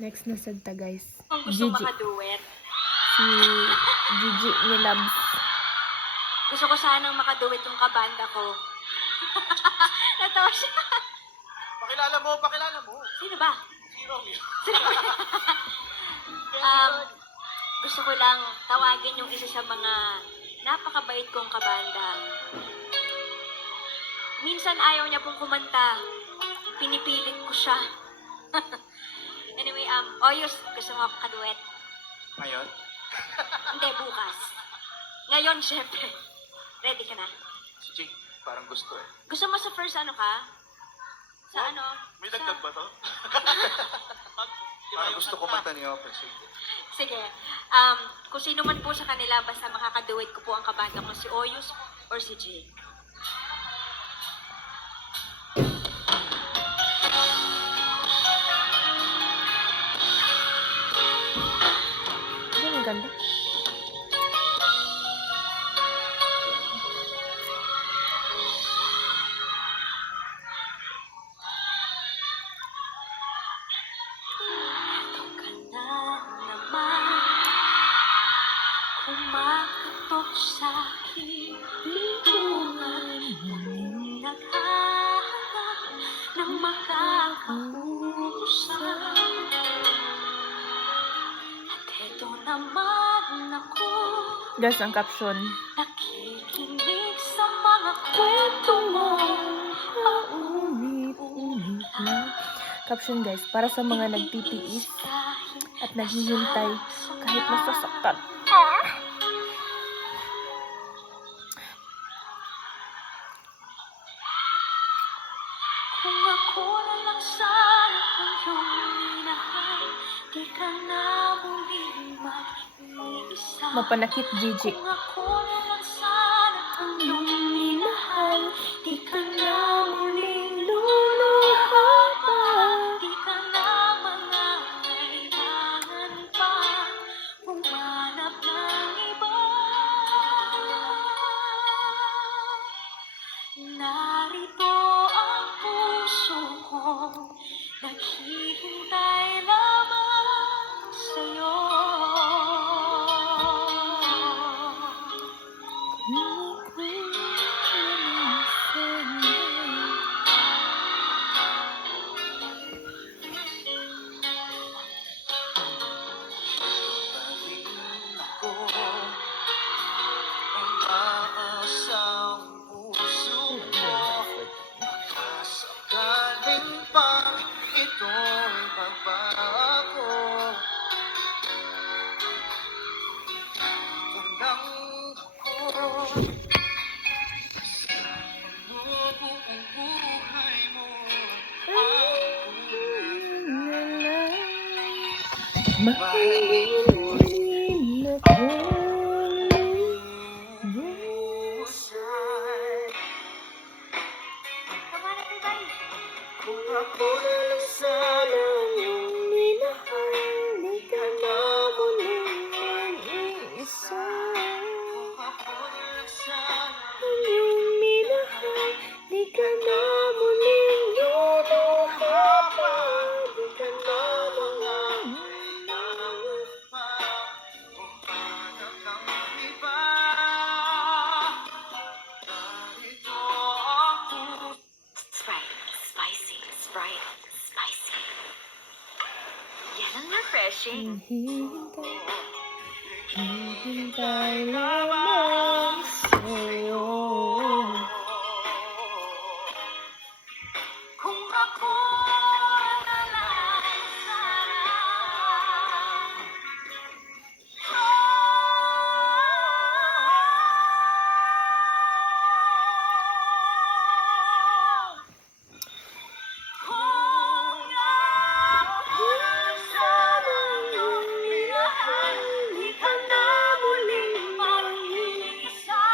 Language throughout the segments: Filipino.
Next na sagta, guys. Kung gusto Gigi. makaduet. Si Gigi ni Labs. Gusto ko sanang makaduet yung kabanda ko. Natawa siya. Pakilala mo. Sino ba? Si Romeo. Gusto ko lang tawagin yung isa sa mga napakabait kong kabanda. Minsan ayaw niya pong kumanta. Pinipilit ko siya. Anyway, Oyus, gusto mo kaduet? Ngayon? Hindi, bukas. Ngayon, syempre. Ready ka na? Si Jake, parang gusto eh. Gusto mo sa first ano ka? Sa ano? May dagdag ba to? Parang gusto ko kumanta ni Open. Sige. Kung sino man po sa kanila, basta makakaduet ko po ang kabanda ko, si Oyus or si Jake. Yan, ang ganda. Ito ka na naman, kumakatok sa'king pintuan, muling naghahanap ng makakausap. At eto naman ako, Guys, ang caption. nakikinig sa mga kwento mo. Paulit-ulit na. Caption, guys, para sa mga nagtitiis at naghihintay kahit nasasaktan. Kung ako na lang sana ang iyong minahal, di ka na muling mag-iisa. Mapanakit, Gigi. Kung ako na lang sana ang iyong minahal, di ka na muling luluha pa. Di ka na mangangailangan pa humanap ng iba. Narito ang puso ko, naghihintay lamang sa'yo. Ako ang aasang puso ko. Sakaling pa ito'y magbago. Unang ako bubuong buhay mo. Mahalin ako. Tama na, Tibay. Kung ako na lang sana ang iyong minahal, di ka na muling mag-iisa. Kung ako na lang sana ang iyong minahal, di ka na muling luluha pa. Di ka na mangangailangan pa humanap ng iba. Narito ako. Sprite, spicy, Sprite, spicy. Yan ang refreshing. Hihintay lamang sa'yo. Kung ako na lang sana. Kung ako sana ang iyong minahal, di ka na muling mag-iisa.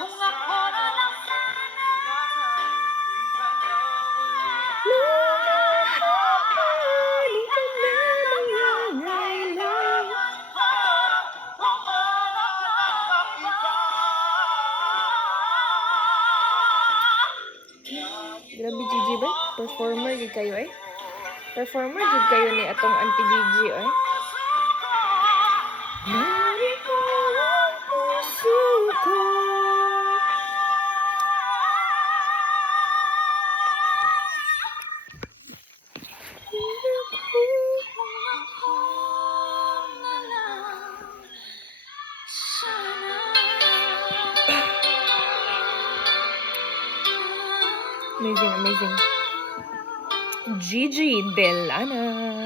Kung ako na lang sana. Luluha pa, di ka na mangangailangan. Grabe, Gigi ba? Performer, di kayo eh. Performer jud kayo ni atong Auntie Gigi, oy. Narito ang puso ko. Kung ako na lang sana. Amazing, amazing. Gigi Delana.